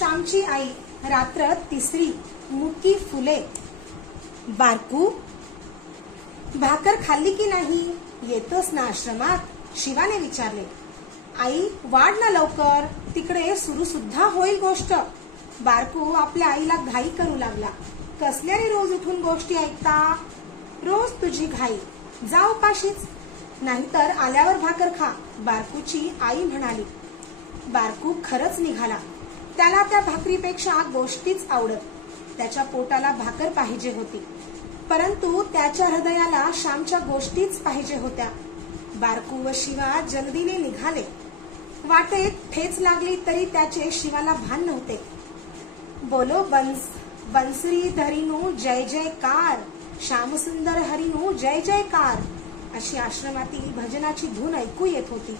श्यामची आई रात्र तिसरी मुकी फुले. बारकू, भाकर खाल्ली की नाही? येतोस ना आश्रमात? शिवाने विचारले. आई, वाढ ना लवकर, तिकडे सुरू सुद्धा होईल गोष्ट. बारकू आपल्या आईला घाई करू लागला. कसल्याने रोज उठून गोष्टी ऐकता? रोज तुझी घाई, जा उपाशीच, नाहीतर आल्यावर भाकर खा, बारकूची आई म्हणाली. बारकू खरंच निघाला. त्याला त्या भाकरीपेक्षा गोष्टीच आवडत. त्याच्या पोटाला भाकर पाहिजे होती, परंतु त्याच्या हृदयाला श्यामच्या गोष्टीच पाहिजे होत्या. बारकू व शिवा जल्दीने निघाले. वाटेत ठेच लागली तरी त्याचे शिवाला भान नव्हते. बोलो बंसरी धरीनो जय जयकार, श्यामसुंदर हरिनो जय जयकार, अशी आश्रमातील भजनाची धून ऐकू येत होती.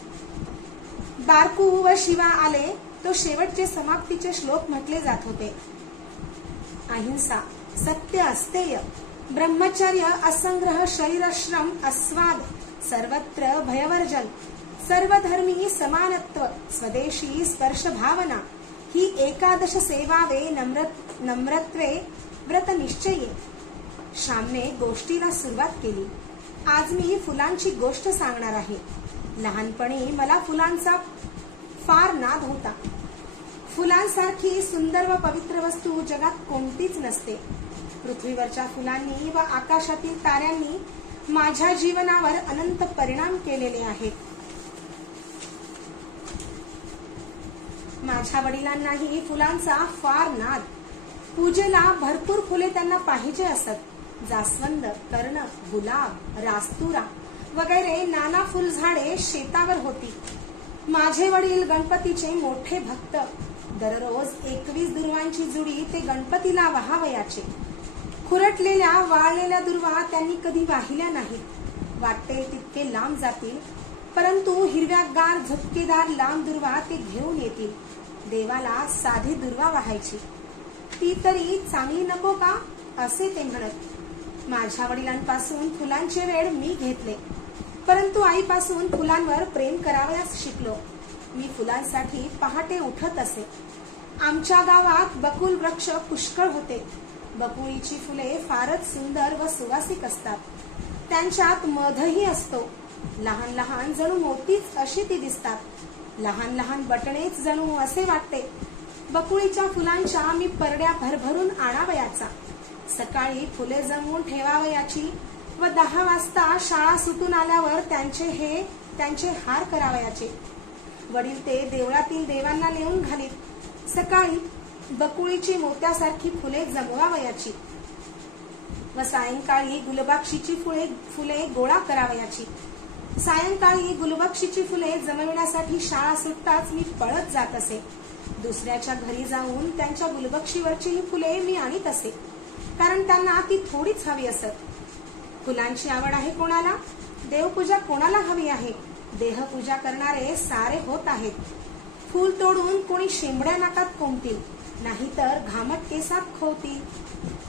बारकू व शिवा आले तो शेवटचे समाप्तीचे श्लोक म्हटले जात होते. अहिंसा, सत्य अस्तेय, ब्रह्मचर्य, असंग्रह, शरीरश्रम, अस्वाद, सर्वत्र भयवर्जन, सर्वधर्मी समानत्व, स्वदेशी स्पर्श भावना, ही एकादश सेवावे नम्रत्वे व्रत निश्चये. श्यामने गोष्टीला सुरुवात केली. आज मी फुलांची गोष्ट सांगणार आहे. लहानपणी मला फुलांचा फार नाद होता. फुलांसारखी सुंदर व पवित्र वस्तू जगात कोणतीच नसते. पृथ्वीवरच्या फुलांनी व आकाशातील ताऱ्यांनी माझ्या जीवनावर अनंत परिणाम केलेले आहेत. माझ्या वडिलांनाही फुलांचा फार नाद. पूजेला भरपूर फुले त्यांना पाहिजे असत. जास्वंद, कर्ण, गुलाब, रास्तुरा वगैरे नाना फुलझाडे शेतावर होती. माझे वडील गणपतीचे मोठे भक्त. दररोज 21 दुर्वांची जुडी ते गणपतीला वहावयाचे. खुरटलेल्या वाळलेल्या दुर्वा त्यांनी कधी वाहिल्या नाहीत. वाटते तितके लांब जातील, परंतु हिरव्यागार झुपकेदार लांब दुर्वा ते घेऊन येतील. देवाला साधी दुर्वा वाहायची, ती तरी चांगली नको का, असे ते म्हणत. माझ्या वडिलांपासून फुलांचे वेड मी घेतले, परंतु आईपासून फुलांवर प्रेम करावयास शिकलो. मी फुलांसाठी पहाटे उठत असे. आमच्या गावात बकुल वृक्ष पुष्कळ होते. बकुळीची फुले फारच सुंदर व सुवासिक असतात. त्यांच्यात मधही असतो. लहान लहान जणू मोतीच अशी ती दिसतात. लहान लहान बटणेच जणू असे वाटते. बकुळीच्या फुलांच्या मी परड्या भरभरून आणावयाचा. सकाळी फुले जमवून ठेवावयाची व 10 वाजता शाळा सुटून आल्यावर त्यांचे हार करावयाचे. वडील ते देवळातील देवांना नेऊन घालीत. सकाळी बकुळीची मोत्यासारखी फुले जमवावयाची व सायंकाळी गुलबक्षीची फुले गोळा करावयाची. सायंकाळी गुलबक्षीची फुले जमविण्यासाठी शाळा सुटताच मी पळत जात असे. दुसऱ्याच्या घरी जाऊन त्यांच्या गुलबक्षीवरची फुले मी आणीत असे, कारण त्यांना ती थोडीच हवी असत. फुलांची आवड आहे कोणाला? देवपूजा कोणाला हवी आहे? देहपूजा करणारे सारे होत आहेत. फूल तोडून कोणी शेंबड्या नाकात कोंबतील, नाहीतर घामट केसात खोवतील.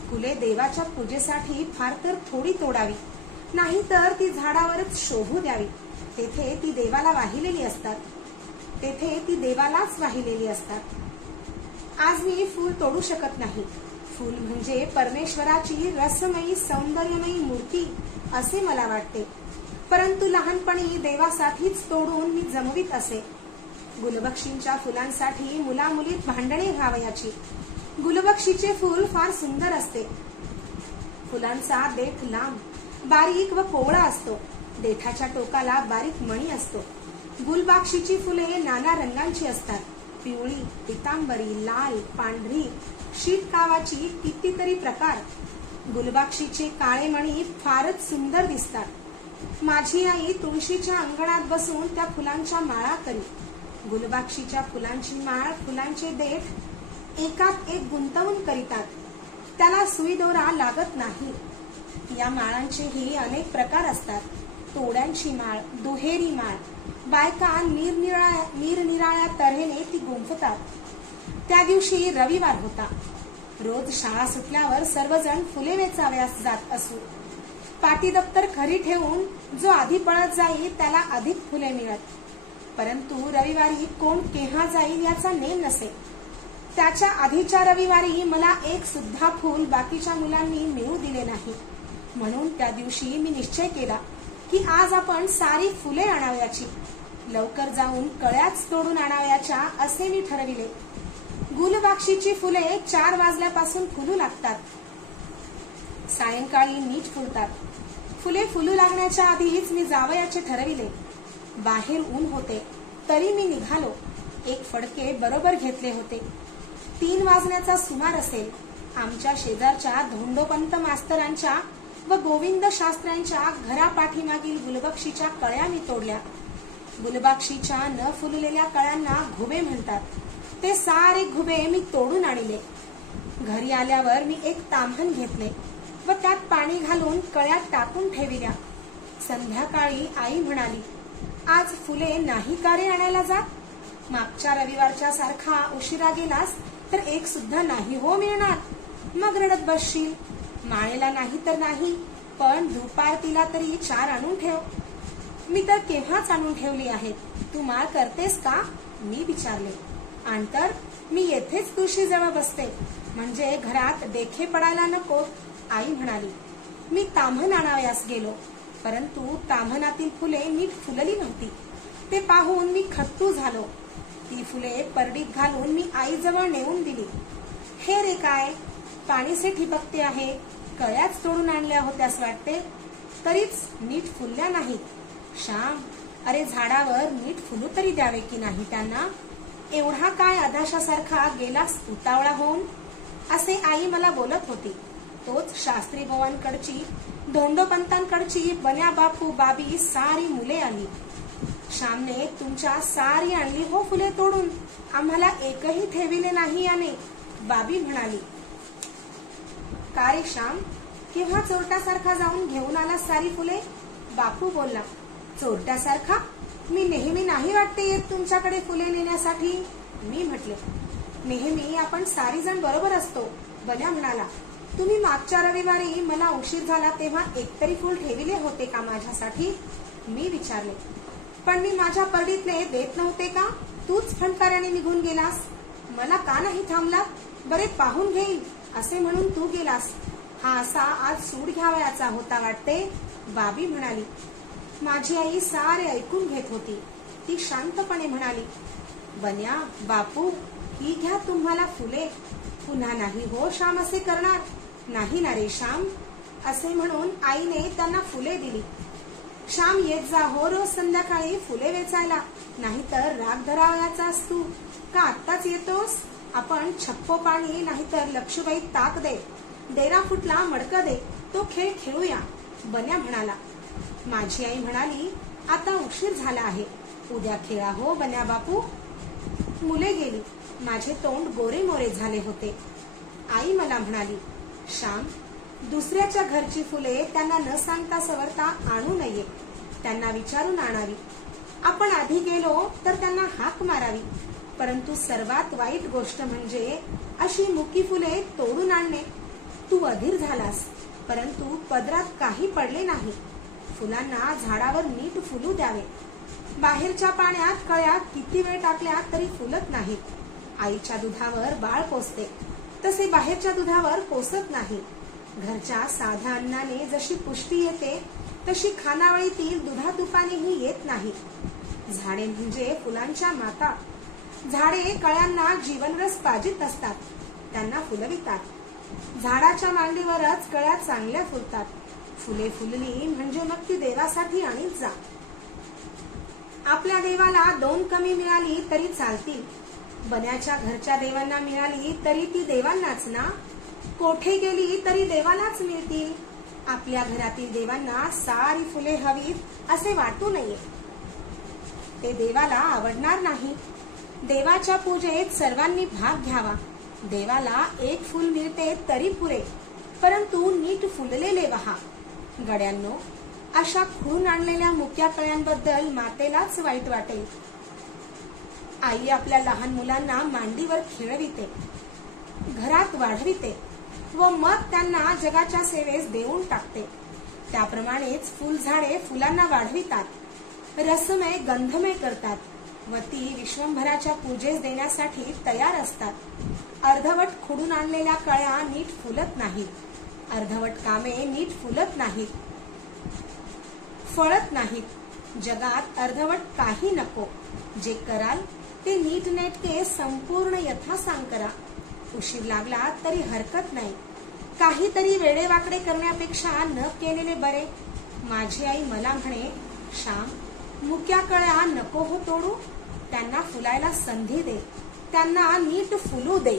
फुले देवाच्या पूजेसाठी फार तर थोडी तोडावी, नाहीतर ती झाडावरच शोभू द्यावी. तेथे ती देवाला वाहिलेली असतात. तेथे ती देवालाच वाहिलेली असतात. आज मी फूल तोडू शकत नाही. फूल म्हणजे परमेश्वराची रसमयी सौंदर्यमयी मूर्ती असे मला वाटते, परंतु लहानपणी देवासाठीच तोडून मी जमवीत असे. गुलबक्षींच्या फुलांसाठी मुलामुलीत भांडणे घावायची. गुलबक्षीचे फूल फार सुंदर असते. फुलांचा देठ लांब, बारीक व कोवळा असतो. देठाच्या टोकाला बारीक मणी असतो. गुलबक्षीची फुले नाना रंगांची असतात. पिवळी, पितांबरी, लाल, पांढरी, शीतकावाची कितीतरी प्रकार. गुलबक्षीचे काळे मणी फारच सुंदर दिसतात. माझी आई तुळशीच्या अंगणात बसून त्या फुलांच्या माळा करी. गुलबक्षीच्या फुलांची माळ, फुलांचे देठ एकात एक गुंतवून करीतात. त्याला सुई दोरा लागत नाही. या माळांचेही अनेक प्रकार असतात. तोड्यांची माळ, दुहेरी माळ. बायका निरनिराळ्या तऱ्हेने ती गुंफतात. त्या दिवशी रविवार होता. रोज शाळा सुटल्यावर सर्वजण फुले वेचावयास जात असू. पाटी दप्तर खरी ठेवून जो आधी पळत जाईल त्याला अधिक फुले मिळत, परंतु रविवारी कोण केव्हा जाईल याचा नेम नसे. त्याच्या आधीच्या रविवारी मला एक सुद्धा फूल बाकीच्या मुलांनी मिळू दिले नाही. म्हणून त्या दिवशी मी निश्चय केला की आज आपण सारी फुले आणावयाची, लवकर जाऊन कळ्याच तोडून आणावयाच्या असे मी ठरविले. गुलबक्षीची फुले 4 वाजल्यापासून फुलू लागतात, सायंकाळी नीट फुलतात. फुले फुलू लागण्याच्या आधीच मी जावयाचे ठरविले. बाहेर ऊन होते तरी मी निघालो. एक फडके बरोबर घेतले होते. 3 वाजण्याचा सुमार असेल. आमच्या शेजारच्या धोंडोपंत मास्तरांच्या व गोविंद शास्त्र्यांच्या घरापाठीमागील गुलबक्षीच्या कळ्या मी तोडल्या. गुलबक्षीच्या न फुललेल्या कळ्यांना घुबे म्हणतात. ते सारे घुबे मी तोडून आणले. घरी आल्यावर मी एक ताम्हण घेतले व त्यात पाणी घालून कळ्यात टाकून ठेविल्या. संध्याकाळी आई म्हणाली, आज फुले नाही का रे आणायला जात? मागच्या रविवारच्या सारखा उशिरा गेलास तर एक सुद्धा नाही हो मिळणार. मग रडत बसशील. माळेला नाही तर नाही, पण धुपारतीला तरी 4 आणून ठेव. मी तर केव्हाच आणून ठेवली आहेत. तू माळ करतेस का? मी विचारले. आणतर मी येथेच तुळशीजवळ बसते, म्हणजे घरात देखे पडायला नको. आई म्हणाली. मी ताम्हण आणावयास गेलो, परंतु ताम्हणातील फुले नीट फुलली नव्हती. ते पाहून मी खट्टू झालो. ती फुले परडीत घालून मी आईजवळ नेऊन दिली. हे रे काय, पाणीसे ठिबकते आहे. कळ्याच तोडून आणल्या होत्यास वाटते, तरीच नीट फुलल्या नाहीत. श्याम, अरे झाडावर नीट फुलू तरी द्यावे की नाही त्यांना? एवढा काय अधाशासारखा गेलास उतावळा होऊन? असे आई मला बोलत होती. तोच शास्त्री बुवांकडची, धोंडोपंतांकडची, बन्या बापू, बाबी सारी मुले आली. श्यामने तुमच्या सारी आणली हो फुले तोडून, आम्हाला एकही ठेविले नाही याने, बाबी म्हणाली. का रे श्याम, केव्हा चोरट्यासारखा जाऊन घेऊन आला सारी फुले? बापू बोलला. चोरट्यासारखा? मी नेहमी नाही वाटते येत तुमच्याकडे फुले नेण्यासाठी. मी म्हटले, नेहमी आपण सारी जण बरोबर असतो. बन्या म्हणाला. तुम्ही मागच्या रविवारी मला उशीर झाला तेव्हा एकतरी फुल ठेविले होते का माझ्यासाठी? मी विचारले. पण मी माझ्या परडीतले देत नव्हते का? तूच फणकाऱ्याने निघून गेलास. मला का नाही थांबला? बरे पाहून घेईल असे म्हणून तू गेलास. हा असा आज सूड घ्यावयाचा होता वाटते, बाबी म्हणाली. माझी आई सारे ऐकून घेत होती. ती शांतपणे म्हणाली, बन्या बापू, ही घ्या तुम्हाला फुले. पुन्हा नाही हो श्याम असे करणार. नाही ना रे श्याम, असे म्हणून आईने त्यांना फुले दिली. श्याम, येत जा हो रोज संध्याकाळी फुले वेचायला, नाहीतर राग धरावयाचा असतो का? आत्ताच येतोस? आपण छप्पो पाणी नाहीतर लक्षबाई ताक दे, डेरा फुटला मडकं दे, तो खेळ खेळूया. बन्या म्हणाला. माझी आई म्हणाली, आता उशीर झाला आहे, उद्या खेळा हो बन्या बापू. मुले गेली. माझे तोंड गोरे मोरे झाले होते. आई मला म्हणाली, श्याम, दुसऱ्याच्या घरची फुले त्यांना न सांगता सवरता आणू नये. त्यांना विचारून आणावी. आपण आधी गेलो तर त्यांना हाक मारावी. परंतु सर्वात वाईट गोष्ट म्हणजे अशी मुकी फुले तोडून आणणे. तू अधीर झालास, परंतु पदरात काही पडले नाही. फुलांना झाडावर नीट फुलू द्यावे. बाहेरच्या पाण्यात कळ्या किती वेळ टाकल्या तरी फुलत नाहीत. आईच्या दुधावर बाळ पोसते, तसे बाहेरच्या दुधावर पोसत नाही. घरच्या साध्या अन्नाने जशी पुष्टी येते तशी खानावळीतील दुधातुपानेही येत नाही. झाडे म्हणजे फुलांच्या माता. झाडे कळ्यांना जीवनरस पाजित असतात, त्यांना फुलवितात. झाडाच्या मांडीवरच कळ्या चांगल्या फुलतात. फुले फुलली म्हणजे मग ती देवासाठी आणीत जा. आपल्या देवाला 2 कमी मिळाली तरी चालतील. बन्याच्या घरच्या देवांना मिळाली तरी ती देवांनाच ना. कोठे गेली तरी देवालाच मिळतील. आपल्या घरातील देवांना सारी फुले हवीत असे वाटू नये. ते देवाला आवडणार नाही. देवाच्या पूजेत सर्वांनी भाग घ्यावा. देवाला 1 फुल मिळते तरी पुरे, परंतु नीट फुललेले वहा. गड्यांनो, अशा खून आणलेल्या मुक्या कळ्यांबद्दल मातेलाच वाईट वाटेल. आई आपल्या लहान मुलांना मांडीवर खेळविते, घरात वाढविते व मग त्यांना जगाच्या सेवेस देऊन टाकते. त्याप्रमाणेच फुलझाडे फुलांना वाढवितात, रसमय गंधमय करतात. व ती विश्वंभराच्या पूजेस देण्यासाठी तयार असतात. अर्धवट खुडून आणलेल्या कळ्या नीट फुलत नाहीत, अर्धवट कामे नीट फुलत नाहीत, फळत नाहीत. जगात अर्धवट काही नको. जे कराल ते नीटनेटके संपूर्ण यथासांग करा. उशीर लागला तरी हरकत नाही. काहीतरी वेडेवाकडे करण्यापेक्षा न केलेले बरे. माझी आई मला म्हणे, श्याम, मुक्या कळ्या नको हो तोडू, त्यांना फुलायला संधी दे, त्यांना नीट फुलू दे.